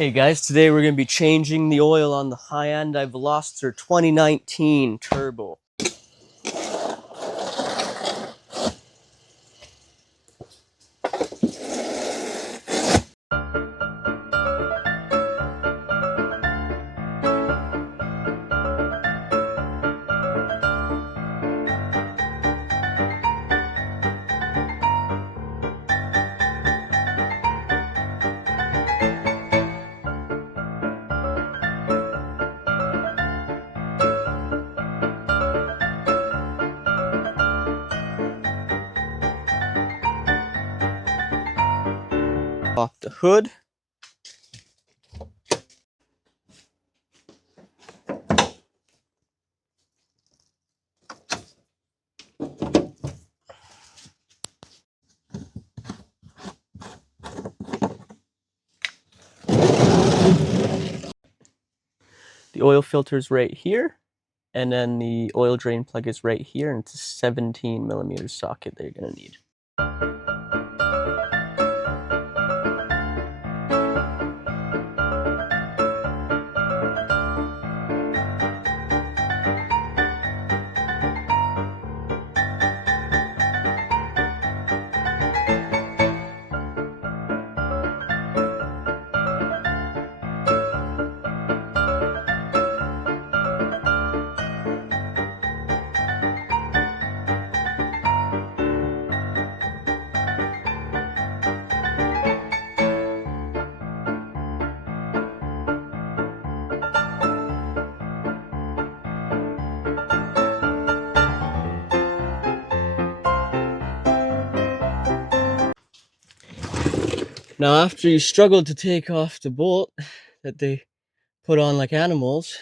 Hey guys, today we're going to be changing the oil on the Hyundai Veloster 2019 Turbo. Off the hood. The oil filter's right here, and then the oil drain plug is right here, and it's a 17mm socket that you're going to need. Now, after you struggle to take off the bolt that they put on like animals,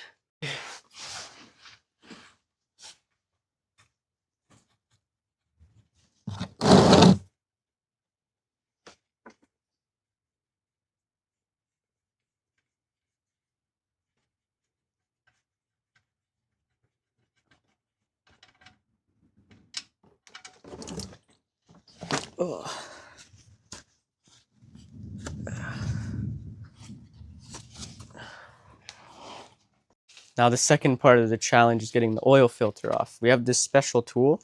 now the second part of the challenge is getting the oil filter off. We have this special tool.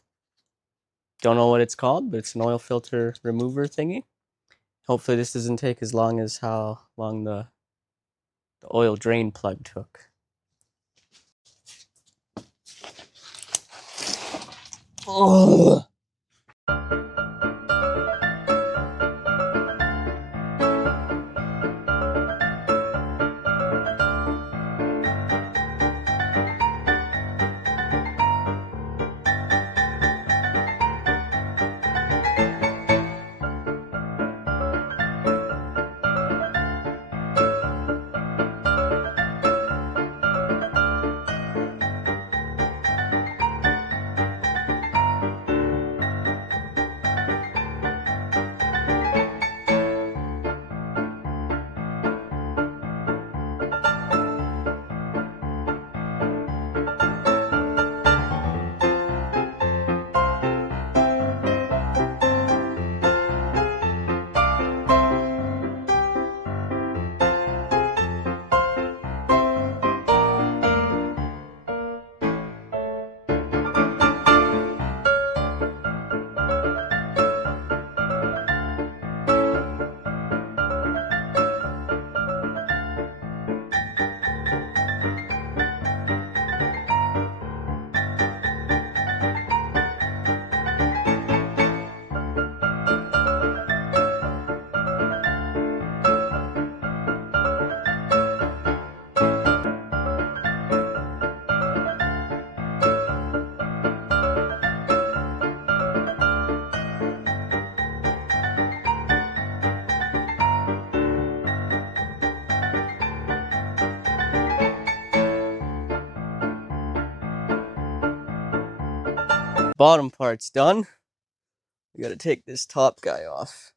Don't know what it's called, but it's an oil filter remover thingy. Hopefully this doesn't take as long as how long the oil drain plug took. Oh. Bottom part's done. We gotta take this top guy off.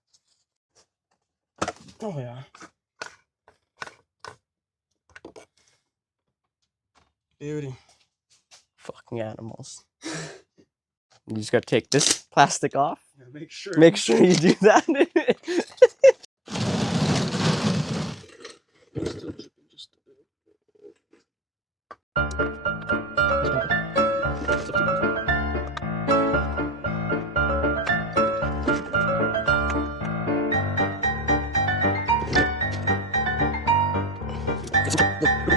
Oh yeah. Beauty. Fucking animals. You just gotta take this plastic off. Yeah, make sure you do that.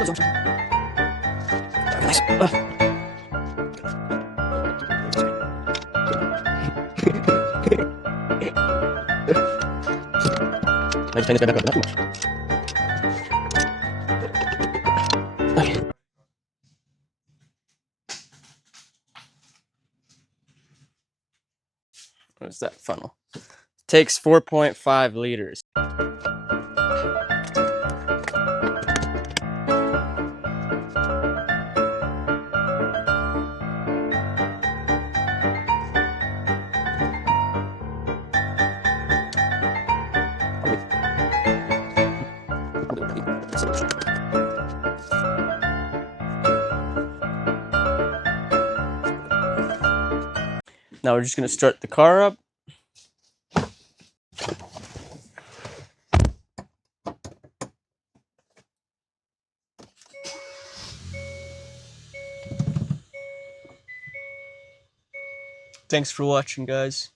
Maybe turn this back up, but not too much. Okay. What is that funnel? Takes 4.5 liters. Now we're just going to start the car up. Thanks for watching, guys.